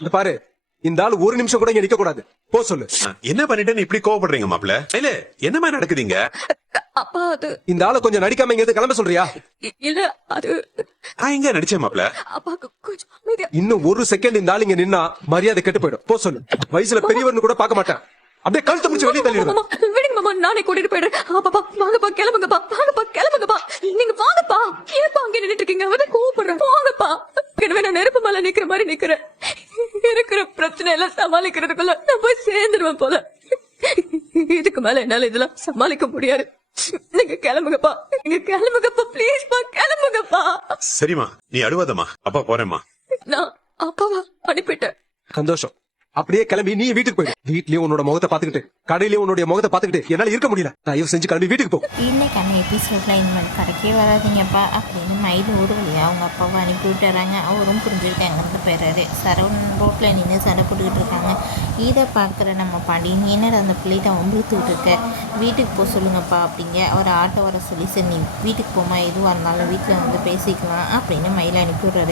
இந்த பாரு, இந்த ஆள் ஒரு நிமிஷம் கூட இங்க நிக்க கூடாது. போ சொல்லு. என்ன பண்ணிட்டேன்னு இப்படி கோவப்படுறீங்க மாப்பிள்ள? இல்ல என்னமா நடக்குதுங்க? அப்பா அது இந்த ஆளை கொஞ்சம் நடிக்காம இங்க இருந்து கிளம்ப சொல்றியா? இல்ல அது நான் எங்க நடிச்சேன் மாப்பிள்ள? அப்பாக்கு கொஞ்சம் அமைதியா. இன்னும் ஒரு செகண்ட் இந்த ஆள் இங்க நின்னா மரியாதை கெட்டு போயிடும். போ சொல்லு. வயசுல பெரியவர்னு கூட பார்க்க மாட்டேன். அப்படியே கழுத்தை முடிச்சு வெளியே தள்ளிடுவேன். மாமா, விடுங்க மாமா, நானே கூட்டிட்டு போயிடுறேன். பாப்பா வாங்கப்பா, கிளம்புங்கப்பா, வாங்கப்பா கிளம்புங்கப்பா, நீங்க வாங்கப்பா. ஏப்பா அங்க நின்னுட்டு இருக்கீங்க? அவதான் கூப்பிடுறேன், வாங்கப்பா. எனவே நான் நெருப்பு மேல நிக்கிற மாதிரி நிக்கிறேன். இருக்கிற பிரச்சனை எல்லாம் சமாளிக்கிறதுக்குள்ள நான் போய் சேர்ந்துருவேன் போல. இதுக்கு மேல என்னால இதெல்லாம் சமாளிக்க முடியாது. நீங்க கிளம்புங்கப்பா, நீங்க கிளம்புங்கப்பா, பிளீஸ்ப்பா கிளம்புங்கப்பா. சரிம்மா, நீ அழுவாதம்மா. அப்பா போறேம்மா. நான் அப்பாவா அனுப்பிட்டேன். சந்தோஷம். அப்படியே கிளம்பி நீ வீட்டுக்கு போயிடு. வீட்லயும் உன்னோட முகத்தை பாத்துக்கிட்டு, கடையிலயும் உன்னுடைய முகத்தை பாத்துக்கிட்டு என்னால இருக்க முடியல. தயவு செஞ்சு கிளம்பி வீட்டுக்கு போ. இன்னைக்கான எபிசோட்ல இந்த மாதிரி கடைக்கே வராதிங்கப்பா அப்படின்னு மயில் ஒரு வழியாக அவங்க அப்பாவை அனுப்பி விட்டுறாங்க. அவரும் புரிஞ்சுக்கிட்டு அங்கேருந்து போயிடுறாரு. சரவணன் ரோட்டில் நின்று சண்டை போட்டுக்கிட்டு இருக்காங்க. இதை பார்க்குற நம்ம பாண்டி, நீ என்னடா அந்த பிள்ளைகிட்ட வம்புழுத்துக்கிட்டு இருக்க, வீட்டுக்கு போக சொல்லுங்கப்பா அப்படிங்க. அவர் ஆட்டோ வர சொல்லி, சரி நீ வீட்டுக்கு போமா, எதுவாக இருந்தாலும் வீட்டில் வந்து பேசிக்கலாம் அப்படின்னு மயில் அனுப்பி விடுறாரு.